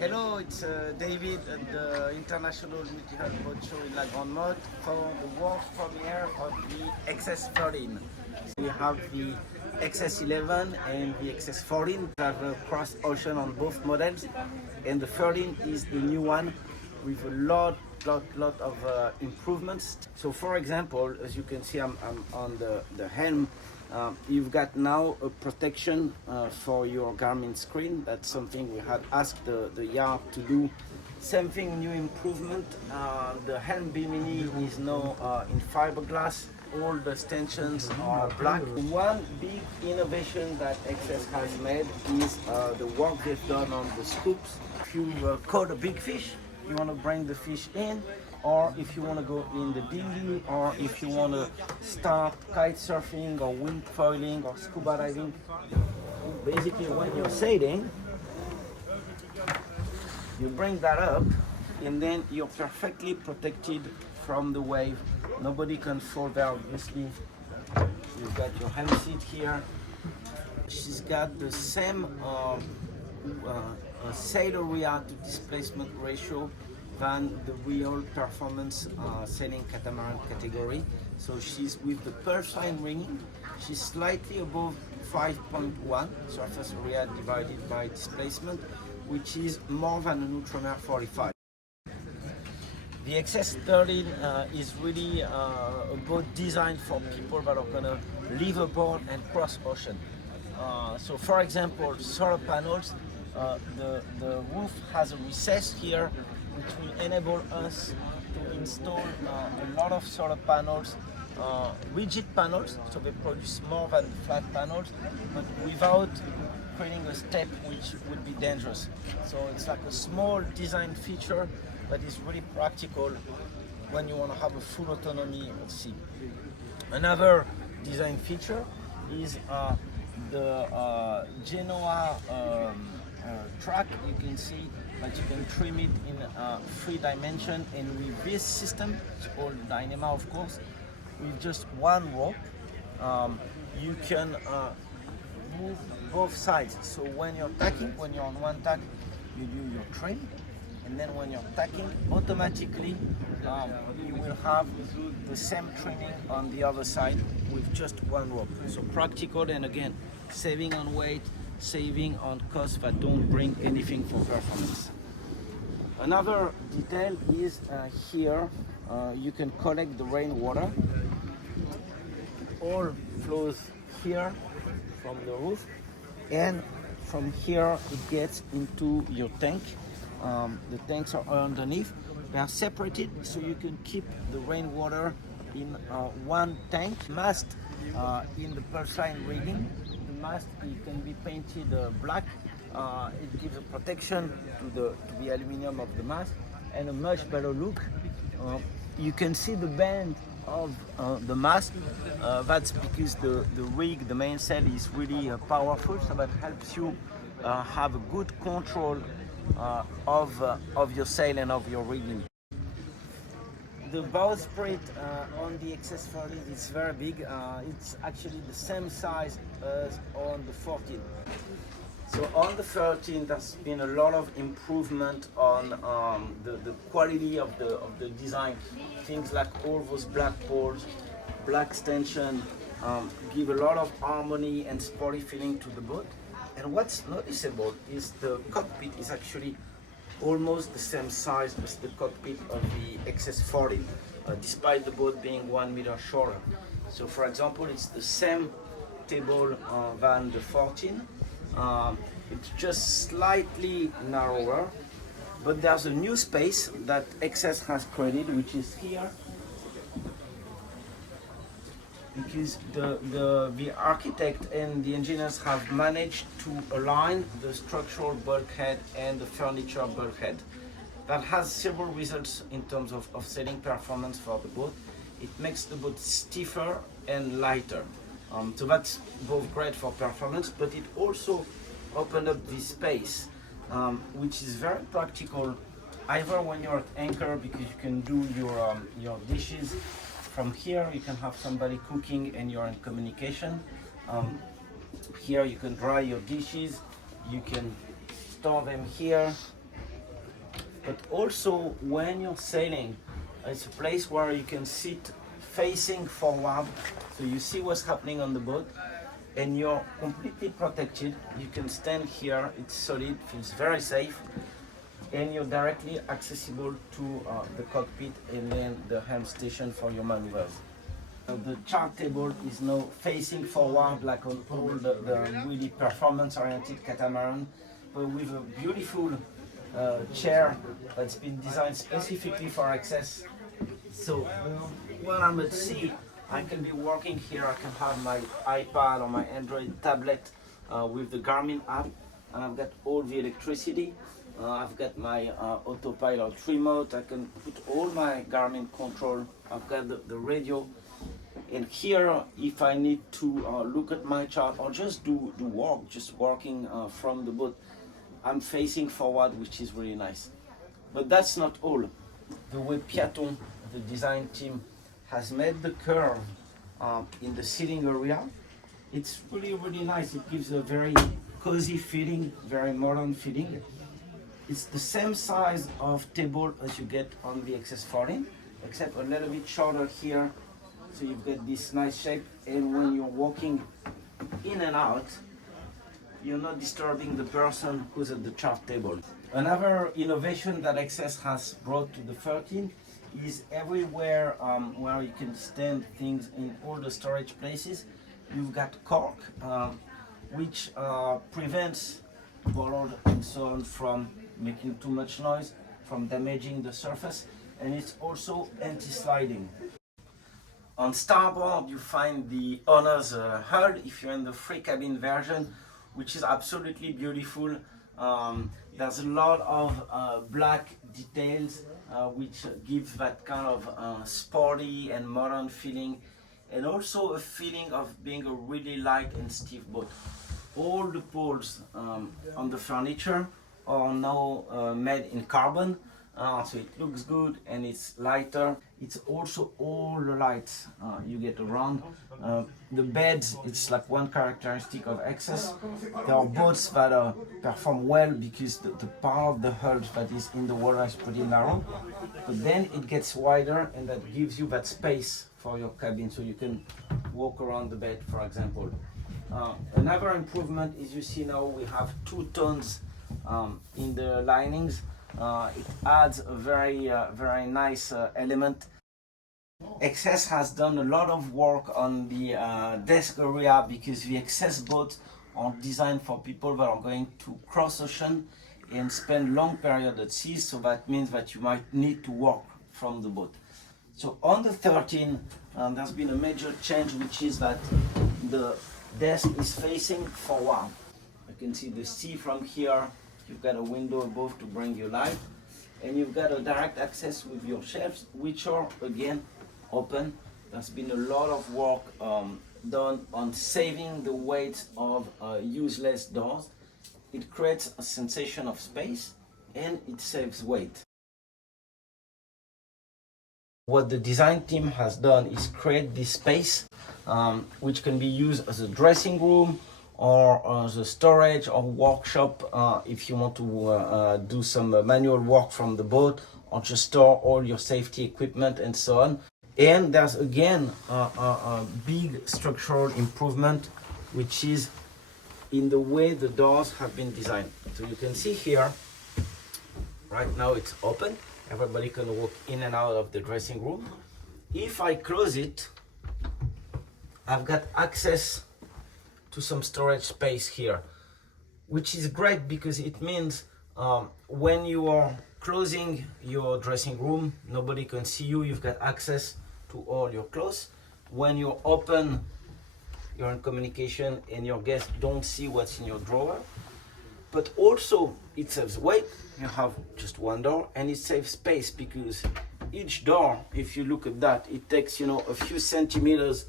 Hello, it's David at the International Multihull Boat Show in La Grande Motte for the world premiere of the XS13. We have the XS11 and the XS14 that have crossed ocean on both models, and the 13 is the new one with a lot of improvements. So for example, as you can see, I'm on the helm. You've got now a protection for your Garmin screen. That's something we had asked the yard to do. Same thing, new improvement. The helm bimini is now in fiberglass. All the stanchions are black. One big innovation that XS has made is the work they've done on the scoops. If you caught a big fish, you want to bring the fish in, or if you want to go in the dinghy, or if you want to start kite surfing or wind foiling or scuba diving. Basically, when you're sailing, you bring that up and then you're perfectly protected from the wave. Nobody can fall there, obviously. You've got your helm seat here. She's got the same sail area to displacement ratio than the real performance sailing catamaran category. So she's with the pulse line ringing. She's slightly above 5.1 surface area divided by displacement, which is more than a Ultramar 45. The XS13 is really a boat designed for people that are going to live aboard and cross ocean. So for example, solar panels, the roof has a recess here which will enable us to install a lot of solar panels, rigid panels, so they produce more than flat panels, but without creating a step which would be dangerous. So it's like a small design feature that is really practical when you want to have a full autonomy at sea. Another design feature is the Genoa track. You can see that you can trim it in 3 dimensions, and with this system, it's called Dynama of course, with just one rope, you can move both sides. So when you're tacking, when you're on one tack, you do your trim, and then when you're tacking, automatically you will have the same trimming on the other side with just one rope. So practical, and again, saving on weight, saving on costs that don't bring anything for performance. Another detail is here, you can collect the rainwater. All flows here from the roof, and from here it gets into your tank. The tanks are underneath. They are separated so you can keep the rainwater in one tank. Mast in the pulse line rigging. The mast, it can be painted black. It gives a protection to the aluminum of the mast and a much better look. You can see the bend of the mast. That's because the rig, the mainsail, is really powerful, so that helps you have a good control of your sail and of your rigging. The bowsprit on the XS13 is very big. It's actually the same size as on the 14. So on the 13, there's been a lot of improvement on the quality of the design. Things like all those black poles, black stanchion, give a lot of harmony and sporty feeling to the boat. And what's noticeable is the cockpit is actually almost the same size as the cockpit of the XS40, despite the boat being 1 meter shorter. So for example, it's the same table than the 14. It's just slightly narrower, but there's a new space that XS has created, which is here, because the architect and the engineers have managed to align the structural bulkhead and the furniture bulkhead. That has several results in terms of sailing performance for the boat. It makes the boat stiffer and lighter. So that's both great for performance, but it also opened up this space, which is very practical, either when you're at anchor, because you can do your dishes from here. You can have somebody cooking and you're in communication. Here you can dry your dishes, you can store them here, but also when you're sailing, it's a place where you can sit facing forward, so you see what's happening on the boat, and you're completely protected. You can stand here, it's solid, feels very safe, and you're directly accessible to the cockpit and then the helm station for your maneuvers. The chart table is now facing forward like on all the really performance-oriented catamaran, but with a beautiful chair that's been designed specifically for access. So when I'm at sea, I can be working here, I can have my iPad or my Android tablet with the Garmin app, and I've got all the electricity. I've got my autopilot remote, I can put all my Garmin control, I've got the radio. And here, if I need to look at my chart or just do work, just working from the boat, I'm facing forward, which is really nice. But that's not all. The way Piaton, the design team, has made the curve in the seating area, it's really, really nice. It gives a very cozy feeling, very modern feeling. It's the same size of table as you get on the XS14, except a little bit shorter here. So you've got this nice shape, and when you're walking in and out, you're not disturbing the person who's at the chart table. Another innovation that XS has brought to the 13 is everywhere where you can stand things in all the storage places, you've got cork, which prevents board and so on from making too much noise, from damaging the surface, and it's also anti-sliding. On starboard, you find the owner's hull if you're in the free cabin version, which is absolutely beautiful. There's a lot of black details, which gives that kind of sporty and modern feeling, and also a feeling of being a really light and stiff boat. All the poles on the furniture are now made in carbon, so it looks good and it's lighter. It's also all the lights you get around. The beds, it's like one characteristic of XS. There are boats that perform well because the part of the hull that is in the water is pretty narrow, but then it gets wider and that gives you that space for your cabin, so you can walk around the bed, for example. Another improvement is, you see now we have two tones in the linings. It adds a very nice element. XS has done a lot of work on the desk area because the XS boats are designed for people that are going to cross ocean and spend long periods at sea, so that means that you might need to work from the boat. So on the 13, there's been a major change, which is that the desk is facing forward. You can see the sea from here. You've got a window above to bring you light, and you've got a direct access with your shelves, which are again open. There's been a lot of work done on saving the weight of useless doors. It creates a sensation of space and it saves weight. What the design team has done is create this space which can be used as a dressing room or as a storage or workshop if you want to do some manual work from the boat, or just store all your safety equipment and so on. And there's again a big structural improvement, which is in the way the doors have been designed. So you can see here, right now it's open. Everybody can walk in and out of the dressing room. If I close it, I've got access to some storage space here, which is great because it means when you are closing your dressing room, nobody can see you. You've got access to all your clothes. When you're open, you're in communication and your guests don't see what's in your drawer. But also it saves weight. You have just one door, and it saves space because each door, if you look at that, it takes a few centimeters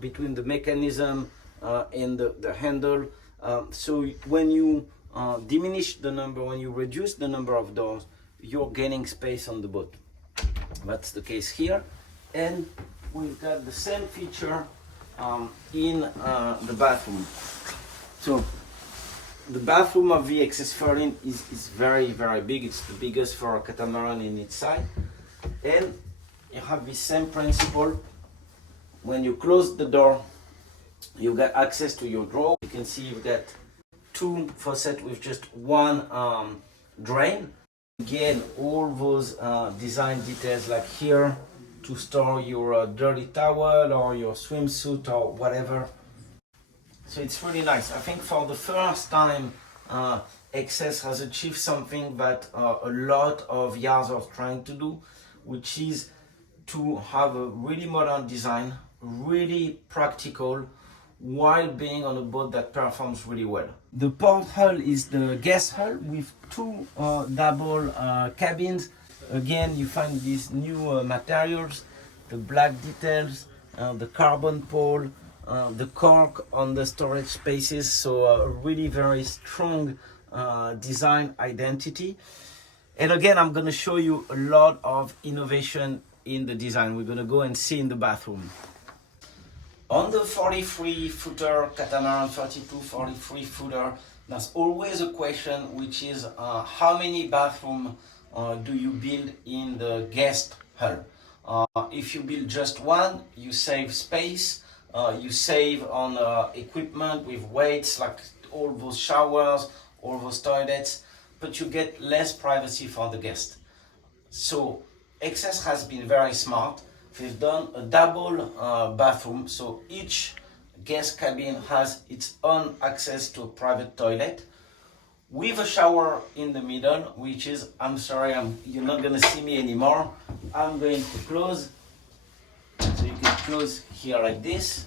between the mechanism and the handle. So when you diminish the number, when you reduce the number of doors, you're gaining space on the boat. That's the case here. And we've got the same feature in the bathroom. So The bathroom of the XS13 is very, very big. It's the biggest for a Catamaran in its side. And you have the same principle. When you close the door, you get access to your drawer. You can see you've got two faucets with just one drain. Again, all those design details, like here to store your dirty towel or your swimsuit or whatever. So it's really nice. I think for the first time, XS has achieved something that a lot of yards are trying to do, which is to have a really modern design, really practical, while being on a boat that performs really well. The port hull is the guest hull with two double cabins. Again, you find these new materials, the black details, the carbon pole, the cork on the storage spaces, so a really very strong design identity. And again, I'm going to show you a lot of innovation in the design. We're going to go and see in the bathroom. On the 43-footer Catamaran, 43-footer, there's always a question, which is how many bathrooms do you build in the guest hull? If you build just one, you save space, you save on equipment with weights like all those showers, all those toilets, but you get less privacy for the guest. So XS has been very smart. They've done a double bathroom, so each guest cabin has its own access to a private toilet with a shower in the middle, which is, I'm sorry, you're not gonna see me anymore. I'm going to close, so you can close here like this,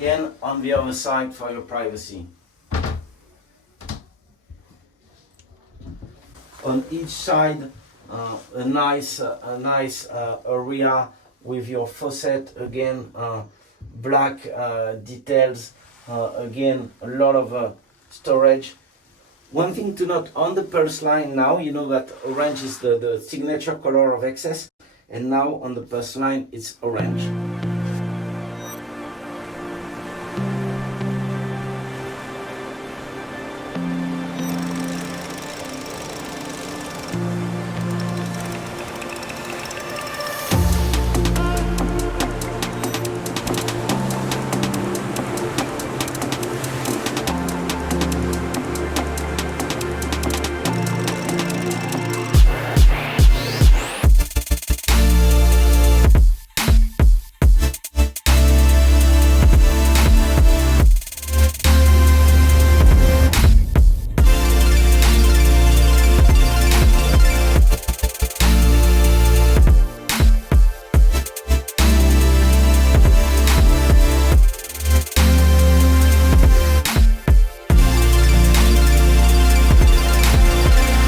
and on the other side for your privacy. On each side, a nice area with your faucet, again, black details, again, a lot of storage. One thing to note, on the pulse line now, you know that orange is the signature color of XS, and now on the pulse line it's orange.